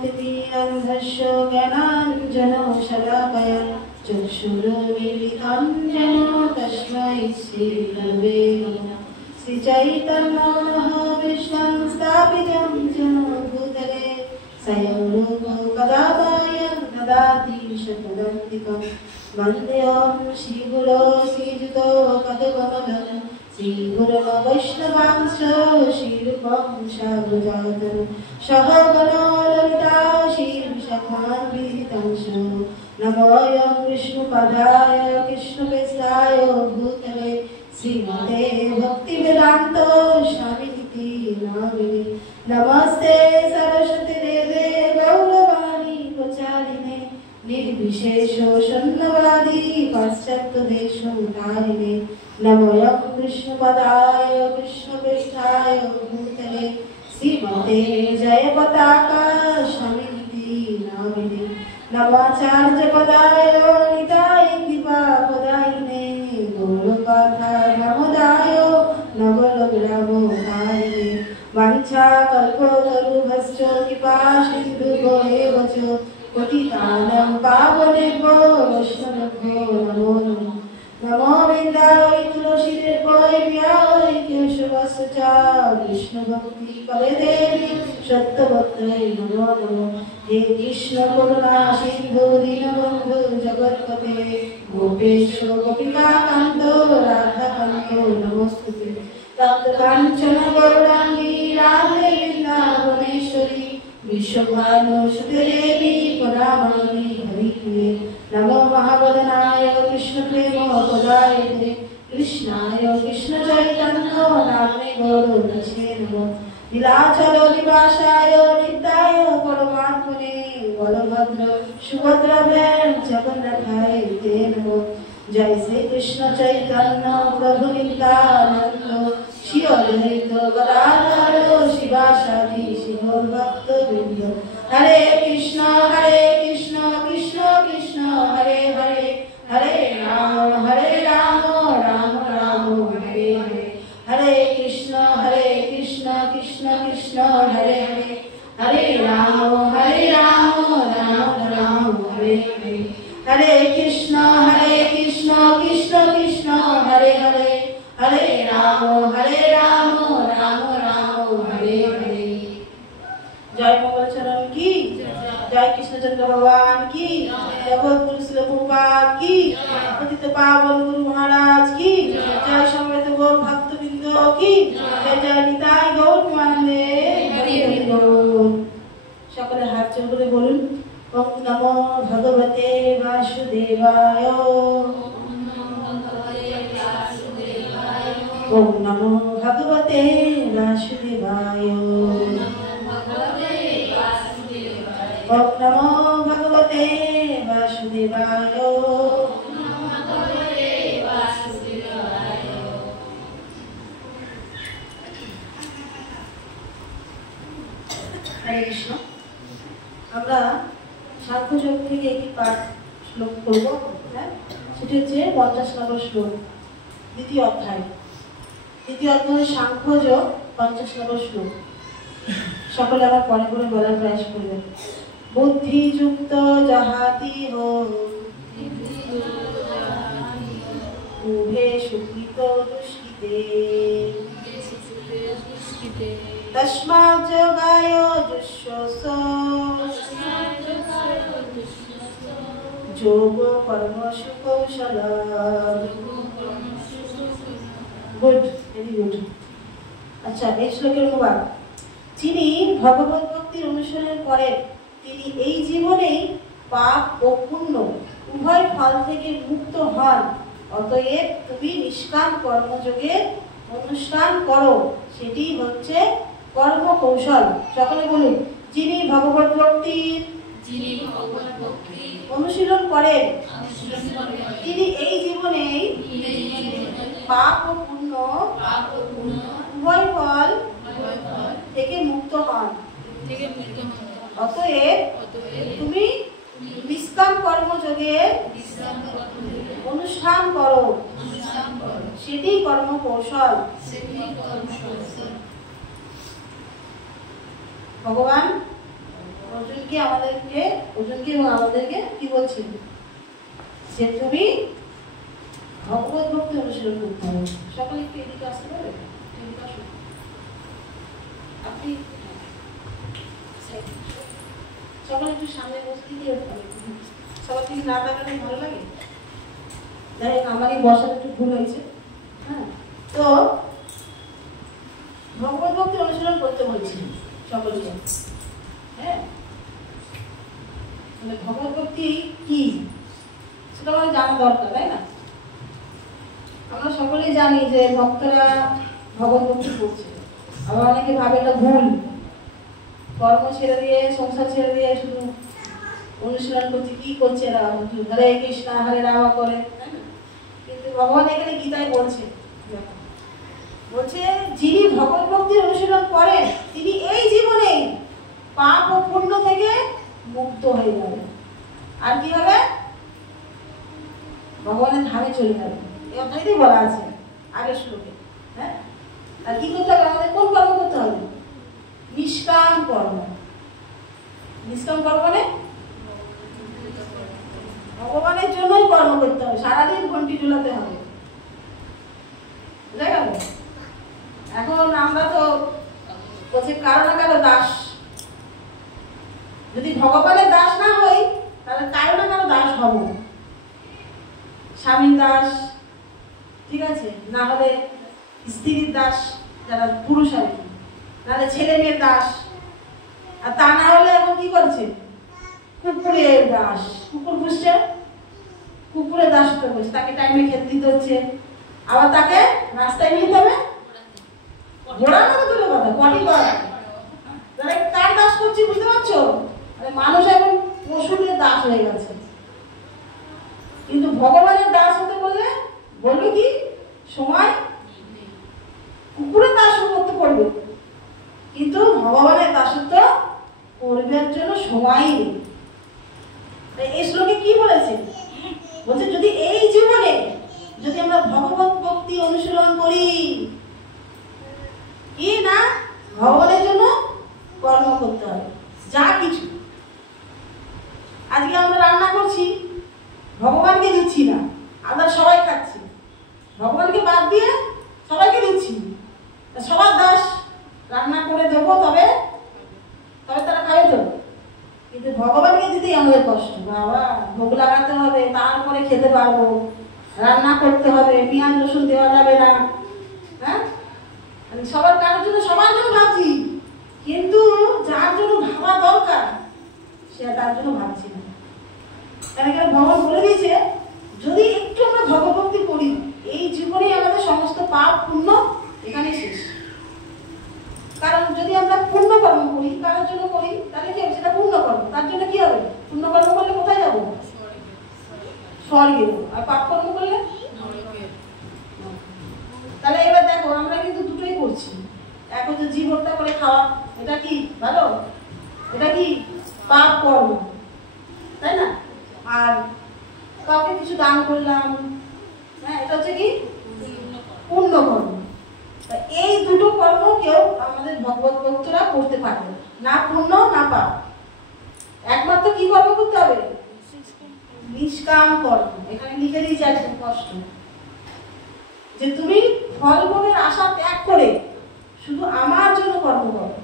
ज्योतिर्गमयति ज्ञानाञ्जनशलाकया चक्षुरुन्मीलितं येन तस्मै श्रीगुरवे नमः। श्रीचैतन्यमहाविष्णुं स्थापितं येन भूतले स्वयं रूपो कदा बाह्यं ददाति शतदन्तिकं। वन्देऽहं श्रीगुरो श्रीयुतो पदकमलं श्रीगुरुवैष्णवांश्च श्रीरूपं साग्रजातं सहगणा ललिता श्रीविशाखान्वितं च। नमोऽयं विष्णुपदाय कृष्णप्रेष्ठाय भूतले श्रीमते भक्तिवेदान्त स्वामिनिति नामिने। नमस्ते सरस्वती देवे गौरवाणी प्रचारिणे निर्विशेष शून्यवादी पाश्चात्य देशोद्धारिणे। नमोऽयं विष्णुपदाय कृष्णप्रेष्ठाय भूतले श्रीमते जयपताका स्वामिनिति नामिने। नमाचार्यपदाय निताय कृपापदायिने गौरकथाधामदाय नवलग्रामोद्धारिणे। वाञ्छाकल्पतरुभ्यश्च कृपासिन्धुभ्यो एव च पतितानां पावनेभ्यो वैष्णवेभ्यो नमो नमः। नमो वृन्दाय तुलसीदेव्यै केशवस्य च कृष्णभक्तिकरदेवी सत्यवत्यै नमो नमः। हे कृष्ण करुणा सिन्धु दीनबन्धु जगत्पते गोपेश गोपिकाकान्त राधाकान्त नमोस्तुते। तप्तकाञ्चन गौराङ्गी राधे वृन्दावनेश्वरी विश्वभानुसुते देवी प्रणमामि हरिप्रिये। नमो महावदनाय कृष्णप्रेमोपदायते कृष्णाय कृष्णचैतन्य नाम्ने गौरवसे नमः। नीलाचल निवासाय नित्याय परमात्मने बलभद्र सुभद्राभ्यां जगन्नाथाय ते नमः। जय श्री कृष्ण चैतन्य प्रभु नित्यानंद श्री अद्वैत गदाधर शिवासादि शिवभक्तवृंद। हरे कृष्ण कृष्ण कृष्ण हरे हरे हरे राम राम राम हरे हरे। हरे कृष्ण कृष्ण कृष्ण हरे हरे हरे राम राम राम हरे हरे। हरे कृष्ण कृष्ण कृष्ण हरे हरे हरे राम राम राम हरे हरे। जय मंगलचरण की जय कृष्णचंद्र भगवान की जय भगवत श्री प्रभुपाद की पतित पावन गुरु महाराज की जय समवेत गौर भक्तवृंद की जय जय निताई गौर प्रेमानंदे हरि हरि बोल। সকলে হাত জোড় করে বলুন ওম নমো ভগবতে বাসুদেবায়। ওম নমো ভগবতে বাসুদেবায়। ओम नमो भगवते वासुदेवाय। हरे कृष्ण। আমরা সাংখ্যযোগ থেকে একটি পাঠ শ্লোক করব। হ্যাঁ, সেটি হচ্ছে 50 নম্বর শ্লোক, দ্বিতীয় অধ্যায় সাংখ্যযোগ 50 নম্বর শ্লোক। সকলে আমার পরে পরে বলার প্রয়াস করবেন। बुद्धि युक्त जहाती हो उभे सुकृत दुष्कृते तस्मात् जगाय जुष्यस যোগ কর্মসু কৌশল। Good, very good. আচ্ছা, এই শ্লোকের অনুবাদ। যিনি ভগবত ভক্তির অনুসরণ করেন তিনি এই জীবনেই পাপ ও পুণ্য উভয় ফল থেকে মুক্ত হন। অতএব তুমি নিষ্কাম কর্মযোগের অনুষ্ঠান করো, সেটি হচ্ছে কর্ম কৌশল। সকলে বলুন, যিনি ভগবত ভক্তির অনুশীলন করেন তিনি এই জীবনেই পাপ ও পুণ্য উভয় ফল থেকে মুক্ত হন। অতএব তুমি নিষ্কাম কর্মযোগের অনুষ্ঠান করো, সেটি কর্ম কৌশল। ভগবান অর্জুনকে এবং আমাদেরকে কি বলছেন যে তুমি ভগবত ভক্তি অনুশীলন করতে হবে। সকলে একটু এদিকে আসতে পারবে? এদিকে আসুন আপনি, সকলে একটু সামনে বসতে দিয়ে সবার দিকে না তাকালে ভালো লাগে। যাই হোক আমারই বসার একটু ভুল হয়েছে। হ্যাঁ, তো ভগবত ভক্তি অনুশীলন করতে বলছি সকলকে। হ্যাঁ, মানে ভগবত ভক্তি কি সেটা আমাদের জানা দরকার, তাই না? আমরা সকলেই জানি যে ভক্তরা ভগবত ভক্তি করছে, আবার অনেকে ভাবে এটা ভুল, কর্ম ছেড়ে দিয়ে সংসার ছেড়ে দিয়ে শুধু অনুশীলন করছে। কি করছে এরা? হরে কৃষ্ণ হরে রাম করে, কিন্তু ভগবান এখানে গীতায় বলছে যিনি ভগবত ভক্তির অনুশীলন করেন তিনি এই জীবনে পাপ ও পুণ্য থেকে মুক্ত হয়ে যাবেন। আর কি হবে? ভগবানের ধামে চলে যাবেন। এই অধ্যায়তেই বলা আছে আগের শ্লোকে। হ্যাঁ, আর কি করতে হবে? আমাদের কোন কর্ম করতে হবে? নিষ্কাম কর্ম। নিষ্কাম কর্ম মানে ভগবানের জন্যই কর্ম করতে হবে, সারাদিন ঘন্টি ঝুলাতে হবে। বুঝা গেল? এখন আমরা তো বলছি কারো না কারো দাস। যদি ভগবানের দাস না হই তাহলে কারো না কারো দাস হব। স্বামীর দাস, ঠিক আছে, না হলে স্ত্রীর দাস যারা পুরুষ আর কি, নাহলে ছেলে মেয়ের দাস, আর তা না হলে এখন কি করছে? কুকুরের দাস। কুকুর পুষছে, কুকুরের দাসত্ব করছে, তাকে টাইমে খেতে দিতে হচ্ছে, আবার তাকে রাস্তায় নিতে হবে, ঘোরানো দূরে কথা, পটি করা। তাহলে কার দাস করছি বুঝতে পারছো? মানুষ এখন পশুদের দাস হয়ে গেছে। কিন্তু ভগবানের দাস হতে বললে বলবে কি সময়? কুকুরের দাসত্ব করতে পারবে, কিন্তু ভগবানের দাসত্ব করবার জন্য সময় নেই। এই শ্লোকে কি বলেছে? বলছে যদি এই জীবনে যদি আমরা ভগবত ভক্তি অনুশীলন করি, কি না ভগবানের জন্য কর্ম করতে হবে। যা কিছু আজকে আমরা রান্না করছি, ভগবানকে দিচ্ছি না, আমরা সবাই খাচ্ছি, ভগবানকে বাদ দিয়ে সবাইকে দিচ্ছি। সবার দাস রান্না করে দেবো, তবে তবে তারা খাবে তো। কিন্তু ভগবানকে দিতেই আমাদের কষ্ট। বাবা ভোগ লাগাতে হবে, তারপরে খেতে পারবো, রান্না করতে হবে, পেঁয়াজ রসুন দেওয়া যাবে না। হ্যাঁ, সবার কারোর জন্য সবার জন্য ভাবছি, কিন্তু যার জন্য ভাবা দরকার সে তার জন্য ভাবছি না। কারণ ভগবান বলে দিয়েছে যদি একটু আমরা ভগবভক্তি করি এই জীবনেই আমাদের সমস্ত পাপ পুণ্য এখানে শেষ। কারণ যদি আমরা পুণ্য কর্ম করি, কারোর জন্য করি, তাহলে কি হবে? সেটা পুণ্য কর্ম। তার জন্য কি হবে? পুণ্য কর্ম করলে কোথায় যাবো? স্বর্গে। আর পাপ কর্ম করলে? তাহলে এবার দেখো আমরা কিন্তু দুটোই করছি। এখন যে জীব হত্যা করে খাওয়া, এটা কি ভালো? এটা কি পাপ কর্ম, তাই না? আর কাউকে কিছু দান করলাম, হ্যাঁ, এটা হচ্ছে কি পুণ্য কর্ম। এই দুটো কর্ম কেউ আমাদের ভগবত ভক্তরা করতে পারবে না, পুণ্য না পাপ। একমাত্র কি কর্ম করতে হবে? নিষ্কাম কর্ম। এখানে লিখে দিয়েছে একদম কষ্ট যে তুমি ফল ভোগের আশা ত্যাগ করে শুধু আমার জন্য কর্ম করো,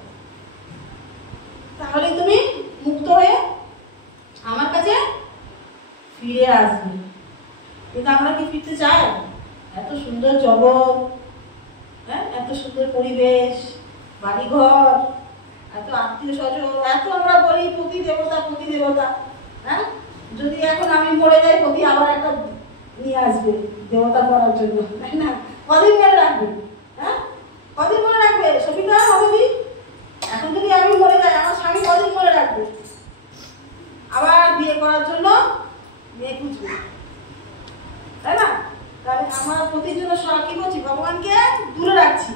তাহলে তুমি মুক্ত হয়ে আমার কাছে ফিরে আসবে। কিন্তু আমরা কি ফিরতে চাই? এত সুন্দর জগৎ, হ্যাঁ, এত সুন্দর পরিবেশ, বাড়িঘর, এত আত্মীয় স্বজন, এত আমরা বলি প্রতি দেবতা প্রতি দেবতা। হ্যাঁ, যদি এখন আমি মরে যাই প্রতি আবার একটা নিয়ে আসবে দেবতা করার জন্য, তাই না? কদিন মনে রাখবে? হ্যাঁ, কদিন মনে রাখবে? সবিতা হবে এখন যদি আমি মরে যাই আমার স্বামী কদিন মনে রাখবে? আবার বিয়ে করার জন্য মেয়ে খুঁজবে, তাই না? তাহলে আমার প্রতির জন্য কি বলছি? ভগবানকে দূরে রাখছি।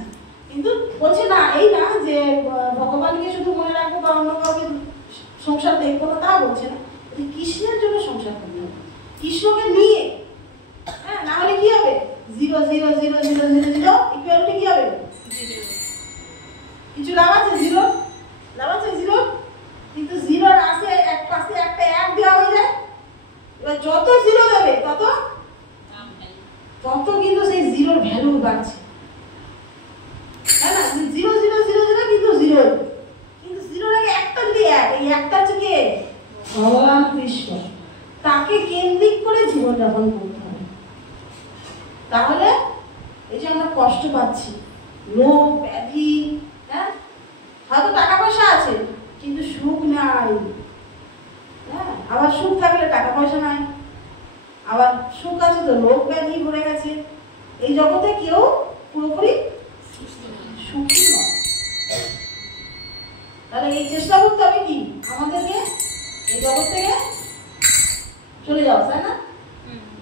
কিন্তু বলছে না, এই না যে ভগবানকে শুধু মনে রাখবো বা অন্য কাউকে সংসার দেখবো না, তা বলছে না। কৃষ্ণের জন্য সংসার করতে হবে, কৃষ্ণকে নিয়ে। হ্যাঁ, না হলে কি হবে? 0 0 0 0 0 0 ইকুয়ালিটি কি হবে? কিছু লাভ আছে? 0 লাভ আছে 0, কিন্তু 0 বাড়ছে, তাই না? 0 0 0 0 কিন্তু 0, কিন্তু 0 আগে একটা যদি এক, এই একটা হচ্ছে কে? ভগবান কৃষ্ণ। তাকে কেন্দ্রিক করে জীবন যাপন করতে হবে। তাহলে এই যে আমরা কষ্ট পাচ্ছি, রোগ ব্যাধি, হ্যাঁ, হয়তো টাকা পয়সা আছে কিন্তু সুখ নাই, হ্যাঁ, আবার সুখ থাকলে টাকা পয়সা নাই, আবার সুখ আছে তো রোগ ব্যাধি ভরে গেছে। এই জগতে কেউ পুরোপুরি সুখী নয়। তাহলে এই চেষ্টা করতে হবে কি আমাদেরকে এই জগৎ থেকে চলে যাওয়া, তাই না?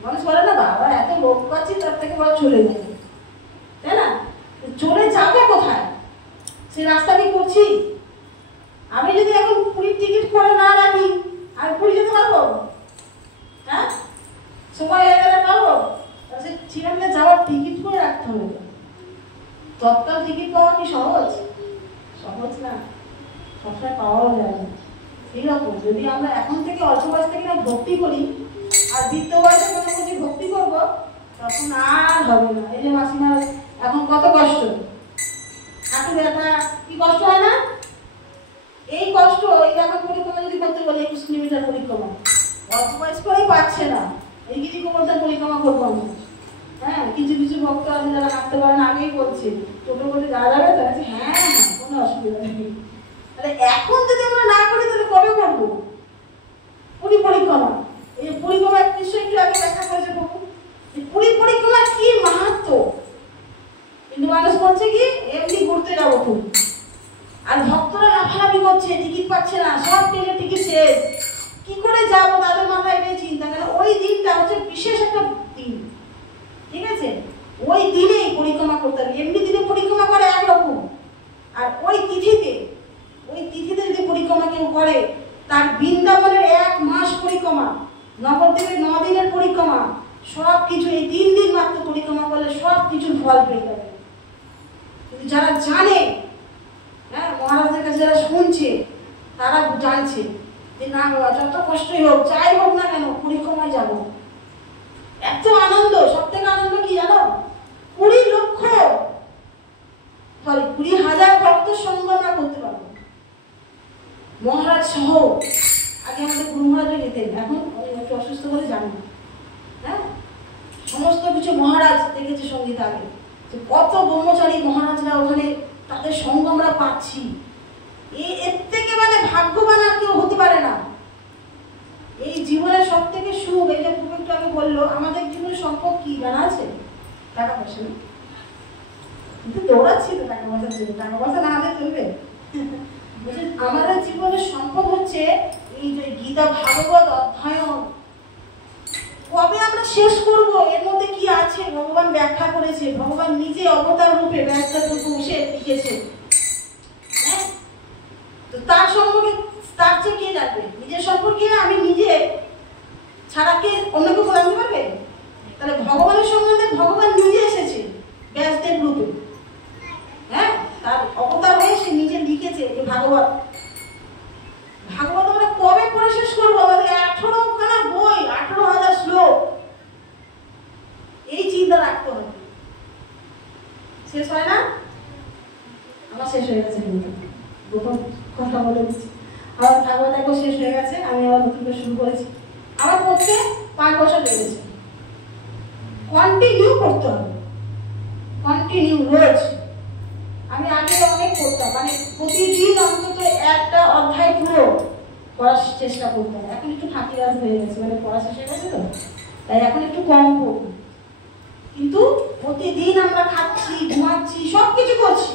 মানুষ বলে না বাবা এত রোগ পাচ্ছি তার থেকে বড় চলে যাবে, তাই না? চলে যাবে কোথায়? সে রাস্তা কি করছি? আমি যদি এখন পুরীর টিকিট করে না রাখি আমি পুরী যেতে পারবো? হ্যাঁ, সময় হয়ে গেলে পারবো? সেখানে যাওয়ার টিকিট করে রাখতে হবে। তৎকাল টিকিট পাওয়া কি সহজ? সহজ না, সবসময় পাওয়াও যায় না। এইরকম যদি আমরা এখন থেকে অল্প বয়স থেকে ভক্তি করি আর বৃদ্ধ বয়সে মনে করি ভক্তি করবো, তখন আর হবে না। এই যে মাসিমা এখন কত কষ্ট, হাঁটু ব্যথা, কি কষ্ট হয় না? এই কষ্ট এই এখন পরিক্রমা যদি করতে বলে 21 কিলোমিটার পরিক্রমা, অল্প বয়স করেই পাচ্ছে না। এই গিরি গোবর্ধন পরিক্রমা করবো না। হ্যাঁ, কিছু কিছু ভক্ত আছে যারা হাঁটতে পারেন, আগেই করছে টোটো করে যাওয়া যাবে, তারা হ্যাঁ হ্যাঁ কোনো অসুবিধা নেই। তাহলে এখন যদি আমরা না করি তাহলে কবে করবো পুরী পরিক্রমা? এই পরিক্রমা নিশ্চয়ই একটু আগে ব্যাখ্যা করেছে প্রভু, পুরী পরিক্রমা কি মাহাত্ম। কিন্তু মানুষ বলছে কি এমনি ঘুরতে যাবো পুরী, আর ভক্তরা লাফালাফি করছে, টিকিট পাচ্ছে না, সব ট্রেনের টিকিট শেষ, কি করে যাবো? তাদের মাথায় এটাই চিন্তা। কেন ওই দিনটা হচ্ছে বিশেষ একটা দিন, ঠিক আছে? ওই দিনেই পরিক্রমা করতে হবে। এমনি দিনে পরিক্রমা করে একরকম, আর ওই তিথিতে যদি পরিক্রমা কেউ করে, তার বৃন্দাবনের 1 মাস পরিক্রমা, নবদ্বীপের 9 দিনের পরিক্রমা, সব কিছু এই 3 দিন মাত্র পরিক্রমা করলে সব কিছুর ফল পেয়ে যাবে। কিন্তু যারা জানে, হ্যাঁ, মহারাজদের কাছে যারা শুনছে, তারা জানছে যে না বাবা যত কষ্টই হোক, যাই হোক না কেন পরিক্রমায় যাব। এত আনন্দ, সব থেকে আনন্দ কি জানো? 20,000 ভক্ত সঙ্গ আমরা করতে পারবো, মহারাজ সহ। আগে আমাদের গুরু মহারাজও যেতেন, এখন একটু অসুস্থ বলে জানেন। হ্যাঁ, সমস্ত কিছু মহারাজ দেখেছে সঙ্গীত আগে, কত ব্রহ্মচারী মহারাজরা ওখানে, তাদের সঙ্গ আমরা পাচ্ছি। এর থেকে মানে ভাগ্যবান আর কেউ হতে পারে না। এই জীবনের সব থেকে সুখ, এই যে তুমি একটু আগে বললো আমাদের জীবনের সম্পদ কি জানা আছে? টাকা পয়সা না, কিন্তু দৌড়াচ্ছি তো টাকা পয়সার জন্য, টাকা পয়সা না হলে চলবে? আমাদের জীবনের সম্পদ হচ্ছে এই যে গীতা ভাগবত অধ্যয়ন। কবে আমরা শেষ করব? এর মধ্যে কি আছে ভগবান ব্যাখ্যা করেছে, ভগবান নিজে অবতার রূপে ব্যাখ্যা রূপে বসে লিখেছে। হ্যাঁ, তো তার সম্পর্কে তার চেয়ে কে জানবে? নিজের সম্পর্কে আমি নিজে ছাড়া কে অন্য কেউ জানতে পারবে? তাহলে ভগবানের সম্বন্ধে ভগবান নিজে এসেছে ব্যাসদেব রূপে। হ্যাঁ, তার অবতার হয়ে সে নিজে লিখেছে যে ভাগবত। ভাগবত আমরা কবে পড়ে শেষ করবো? আমাদের 18খানা বই, 18,000 শ্লোক, এই চিন্তা রাখতে হবে। শেষ হয় না? আমার শেষ হয়ে গেছে, কিন্তু গোপন কথা বলে দিচ্ছি। আমার ভাগবত একবার শেষ হয়ে গেছে, আমি আবার নতুন করে শুরু করেছি। আমার পড়তে 5 বছর লেগেছে। কন্টিনিউ করতে হবে, কন্টিনিউ রোজ। আমি আগে অনেক পড়তাম, মানে প্রতিদিন অন্তত একটা অধ্যায় পুরো পড়ার চেষ্টা করতাম। এখন একটু ফাঁকিবাজ হয়ে গেছে, মানে পড়া শেষ হয়ে গেছে তো, তাই এখন একটু কম পড়ি। কিন্তু প্রতিদিন আমরা খাচ্ছি, ঘুমাচ্ছি, সবকিছু করছি,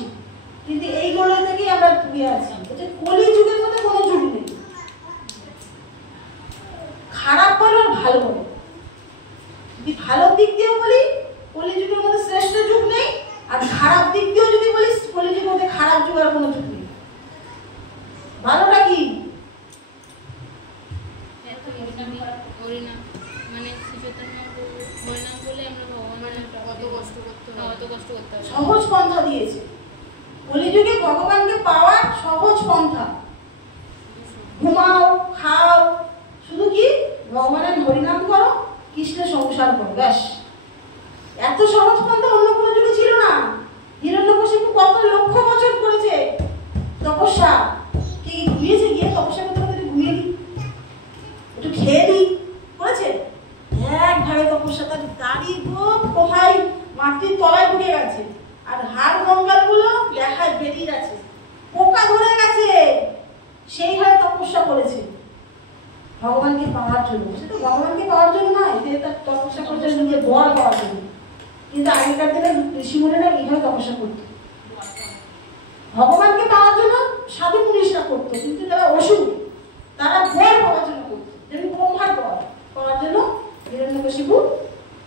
কিন্তু এইগুলো থেকেই আমরা ডুবে আছি। কলি যুগের মধ্যে কোনো যুগ নেই, খারাপ বলো আর ভালো বলো। যদি ভালো দিক দিয়েও বলি কলি যুগের মধ্যে শ্রেষ্ঠ যুগ নেই, আর খারাপ দিক দিয়েও যদি বলিস কলি যুগের মধ্যে খারাপ যুগ আর কোনো যুগ নেই। ভালোটা কি? সহজ পন্থা দিয়েছে কলিযুগে, ভগবানকে পাওয়ার সহজ পন্থা। ঘুমাও, খাও, শুধু কি ভগবানের হরিনাম করো, কৃষ্ণের সংসার করো, ব্যাস। এত সহজ পন্থা অন্য কোনো যুগে ছিল? ভগবানকে পাওয়ার জন্য। সে তো ভগবানকে পাওয়ার জন্য নয়, সে তার তপস্যা করছে নিজের বর পাওয়ার জন্য। কিন্তু আগেকার দিনে ঋষিমুনিরা এইভাবে তপস্যা করতো, ভগবানকে পাওয়ার জন্য সাধু মুনিষরা করতো, কিন্তু যারা অসুর তারা বর পাওয়ার জন্য করতো, যেমন ব্রহ্মার বর পাওয়ার জন্য হিরণ্যকশিপু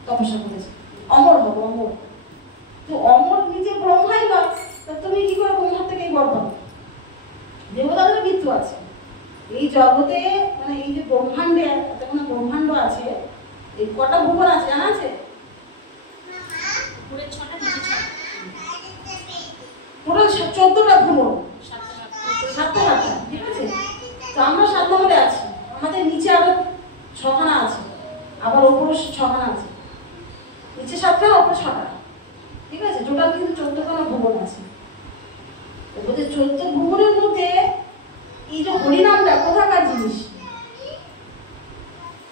তপস্যা করেছে। অমর হবো, অমর। তো অমর নিজে ব্রহ্মাই নয়, তা তুমি কি করে ব্রহ্মার থেকে বর পাবে? দেবতাদের মৃত্যু আছে এই জগতে, মানে এই যে ব্রহ্মাণ্ডে এতক্ষণ ব্রহ্মাণ্ড আছে, এই কটা ভুবন আছে জানা আছে? টোটাল 14টা ভুবন, 7টা, ঠিক আছে? তো আমরা 7 নম্বরে আছি, আমাদের নিচে আরো 6খানা আছে, আবার ওপরে 6খানা আছে, নিচে 7খানা ওপরে 6টা, ঠিক আছে? টোটাল কিন্তু 14খানা ভুবন আছে। ওদের 14 ভুবনের মধ্যে এই যে হরিনামটা কোথাকার জিনিস?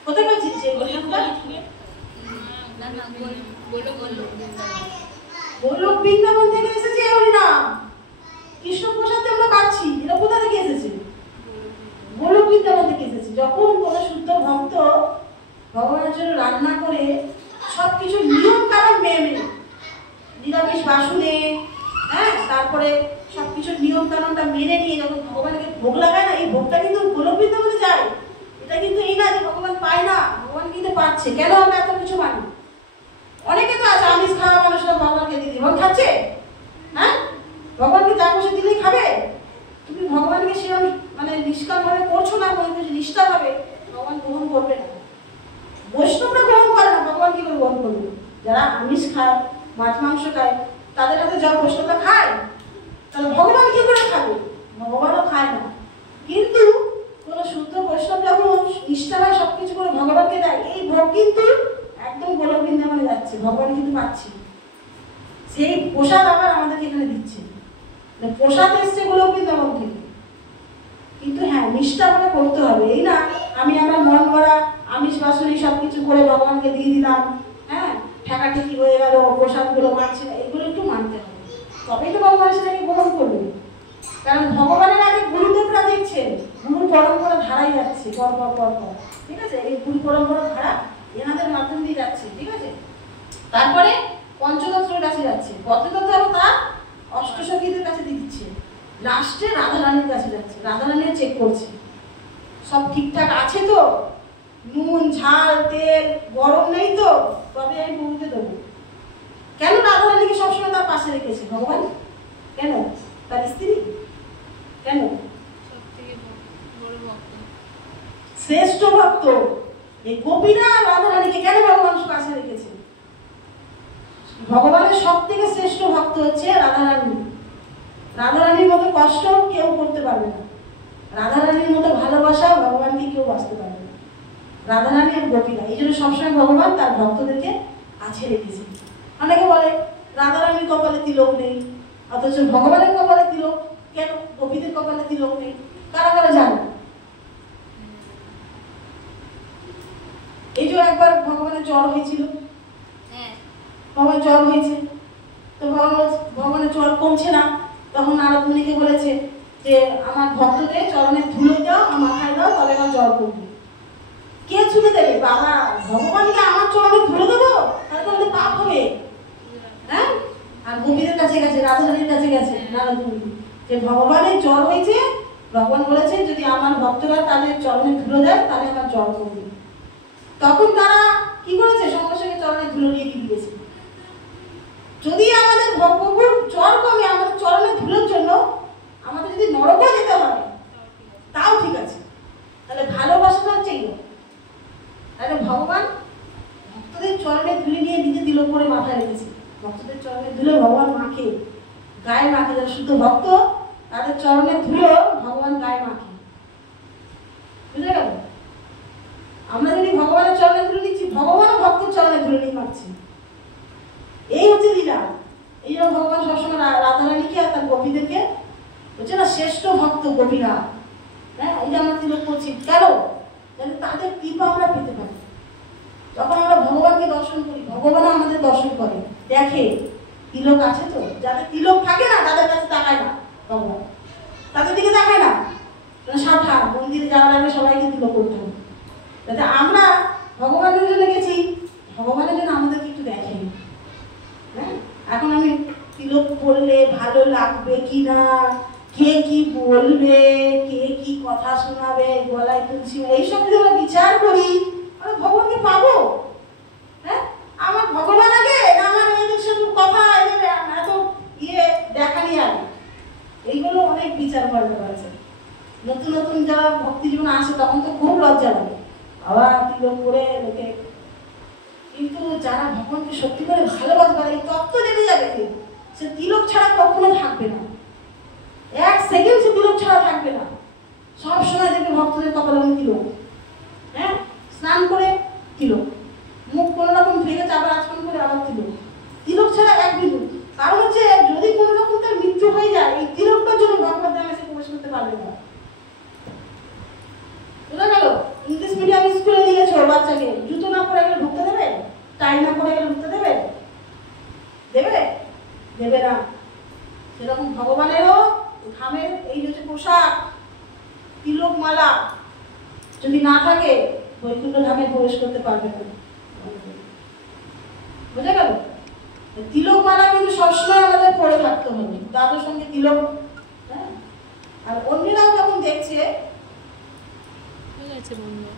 কোথাকার জিনিস এই হরিনামটা? গোলক বৃন্দাবন থেকে এসেছে হরিনাম, কৃষ্ণ প্রসাদ আমরা পাচ্ছি, এটা কোথা থেকে এসেছে? গোলক বৃন্দাবন থেকে এসেছে। যখন কোন শুদ্ধ ভক্ত ভগবানের জন্য রান্না করে সবকিছু নিয়ম কানুন মেনে, নিরামিষ বাসনে, হ্যাঁ, তারপরে সবকিছু নিয়ম কানুনটা মেনে নিয়ে যখন ভগবানকে ভোগ লাগায় না, এই ভোগটা কিন্তু গোলক বৃন্দাবনে যায়। এটা কিন্তু এই না যে ভগবান পায় না, ভগবান কিন্তু পাচ্ছে। কেন আমরা এত কিছু মানি? অনেকে তো আছে আমিষ খাওয়া মানুষরা ভগবানকে দিয়ে ভগবান খাচ্ছে, হ্যাঁ, ভগবানকে যা বসে দিলেই খাবে। তুমি ভগবানকে সেরকম মানে নিষ্কাম ভাবে করছো না, কোনো কিছু নিষ্ঠা ভাবে, ভগবান গ্রহণ করবে না। বৈষ্ণবরা গ্রহণ করে না, ভগবান কি করে গ্রহণ করবে? যারা আমিষ খায়, মাছ মাংস খায়, তাদের হাতে যা বৈষ্ণবরা খায়, তাহলে ভগবান কি করে খাবে? ভগবানও খায় না। কিন্তু কোন শুদ্ধ বৈষ্ণব যখন নিষ্ঠা হয় সবকিছু করে ভগবানকে দেয়, এই ভোগ কিন্তু একদম গোলক বৃন্দাবনে যাচ্ছে, ভগবান কিন্তু পাচ্ছে। সেই প্রসাদ আবার আমাদেরকে এখানে দিচ্ছে, প্রসাদ এসছে গোলক বৃন্দাবন থেকে। কিন্তু হ্যাঁ, নিষ্ঠাভাবে করতে হবে। এই না আমি আমার মন ভরা আমিষ বাসনে সবকিছু করে ভগবানকে দিয়ে দিলাম, হ্যাঁ, ঠেকাঠেকি হয়ে গেল, প্রসাদগুলো মানছে না, এগুলো একটু মানতে হবে, তবেই তো ভগবান সেটাকে গ্রহণ করবে। কারণ ভগবানের আগে গুরুদেবরা দেখছেন, গুরু পরম্পরা ধারাই যাচ্ছে পর পর পর পর, ঠিক আছে? এই গুরু পরম্পরা ধারা এনাদের মাধ্যম দিয়ে যাচ্ছে, ঠিক আছে? তারপরে পঞ্চতত্ত্বের কাছে যাচ্ছে, পঞ্চতত্ত্ব তার অষ্টসখীদের কাছে দিয়ে দিচ্ছে, লাস্টে রাধারানীর কাছে যাচ্ছে, রাধারানী চেক করছে সব ঠিকঠাক আছে তো, নুন ঝাল তেল গরম নেই তো, তবে আমি প্রভুকে দেবো। কেন রাধারানীকে সবসময় তার পাশে রেখেছে ভগবান? কেন? তার স্ত্রী কেন? শ্রেষ্ঠ ভক্ত এই গোপীরা রাধারানীকে কেন ভগবান পাশে রেখেছে? ভগবানের সব থেকে শ্রেষ্ঠ ভক্ত হচ্ছে রাধারানী। রাধারানীর মতো কষ্ট কেউ করতে পারবে না, রাধারানীর মতো ভালোবাসা ভগবানকে কেউ বাঁচতে পারবে না। রাধারানী আর গোপীরা, এই জন্য সবসময় ভগবান তার ভক্তদেরকে কাছে রেখেছে। অনেকে বলে রাধারানীর কপালে তিলক নেই, অথচ ভগবানের কপালে তিলক কেন, গোপীদের কপালে তিলক নেই? কারা কারা জানো? এই যে একবার ভগবানের জ্বর হয়েছিল, ভগবানের জ্বর হয়েছে, তো ভগবানের জ্বর কমছে না, তখন নারদ মুনিকে বলেছে যে আমার ভক্তদের চরণে ধুলো দাও, আমার মাথায় দাও, তবে আমার জ্বর কমবে। কে ছুঁতে দেবে? বাবা ভগবানকে আমার চরণে ধুলো দেবো, তাহলে তো পাপ হবে, হ্যাঁ? আর গোপীদের কাছে গেছে, রাধারানীর কাছে গেছে নারদ মুনি, যে ভগবানের জ্বর হয়েছে, ভগবান বলেছে যদি আমার ভক্তরা তাদের চরণে ধুলো দেয় তাহলে আমার জ্বর কমবে। তখন তারা কি করেছে? সঙ্গে সঙ্গে চরণে ধুলো নিয়ে দিয়ে দিয়েছে। যদি আমাদের ভগবান জ্বর কমে আমাদের চরণে ধুলোর জন্য আমাদের যদি নরকে যেতে হয় তাও ঠিক আছে, তাহলে ভালোবাসাটা হচ্ছে এইরকম। তাহলে ভগবান ভক্তদের চরণে ধুলে নিয়ে নিজে দিল করে মাথায় রেখেছে, ভক্তদের চরণে ধুলে ভগবান মাখে, গায়ে মাখে, যারা শুদ্ধ ভক্ত তাদের চরণে ধুলো ভগবান গায়ে মাখে। বুঝে গেল? আমরা যদি ভগবানের চরণে ধুলে দিচ্ছি, ভগবানও ভক্তের চরণে ধুলে নিয়ে মাখছে। এই হচ্ছে লীলা। এই জন্য ভগবান সবসময় রাধারানীকে আর তার গোপীদেরকে হচ্ছে না শ্রেষ্ঠ ভক্ত গোপীরা, হ্যাঁ, এই যে আমরা তিলক করছি কেন? যাতে তাদের কৃপা আমরা পেতে পারি। যখন আমরা ভগবানকে দর্শন করি, ভগবানও আমাদের দর্শন করে, দেখে তিলক আছে তো। যাদের তিলক থাকে না তাদের কাছে তাকায় না ভগবান, তাদের দিকে তাকায় না। সাঁঠা মন্দিরে যাওয়ার আগে সবাইকে তিলক করতে হবে, এইসব যদি আমরা বিচার করি আমরা ভগবানকে পাবো? হ্যাঁ, আমার ভগবান আগে না আমার এদের সাথে কথা এত দেখানি আগে? এইগুলো অনেক বিচার করতে পারছে। নতুন নতুন যারা ভক্তি জীবনে আসে তখন তো খুব লজ্জা লাগে, আবার তিলক করে লোকে, কিন্তু যারা ভগবানকে সত্যি করে ভালোবাসবে এই তত্ত্ব জেনে যাবে সে তিলক ছাড়া কখনো থাকবে না, এক সেকেন্ড সে তিলক ছাড়া থাকবে না। সবসময় দেখবে ভক্তদের কপালে তিলক, হ্যাঁ, স্নান করে তিলক, মুখ কোনো রকম ভেঙে আবার আচরণ করে আবার তিলক, তিলক ছাড়া এক বিন্দু। কারণ হচ্ছে যদি কোনো রকম তার মৃত্যু হয়ে যায় এই তিলকটার জন্য ভগবান ধামে সে প্রবেশ করতে পারবে না। বোঝা গেল? ইংলিশ মিডিয়াম স্কুলে দিয়েছো বাচ্চাকে, জুতো না পরে গেলে ঢুকতে দেবে? টাই না পরে গেলে ঢুকতে দেবে? দেবে? দেবে না। সেরকম ভগবানেরও ধামের এই যে পোশাক তিলক মালা যদি না থাকে বৈকুণ্ঠ ধামে প্রবেশ করতে পারবে না। বোঝা গেল? তিলক মালা কিন্তু সবসময় আমাদের পরে থাকতে হবে, দাদুর সঙ্গে তিলক। হ্যাঁ, আর অন্যরাও যখন দেখছে ঠিক আছে বন্ধু।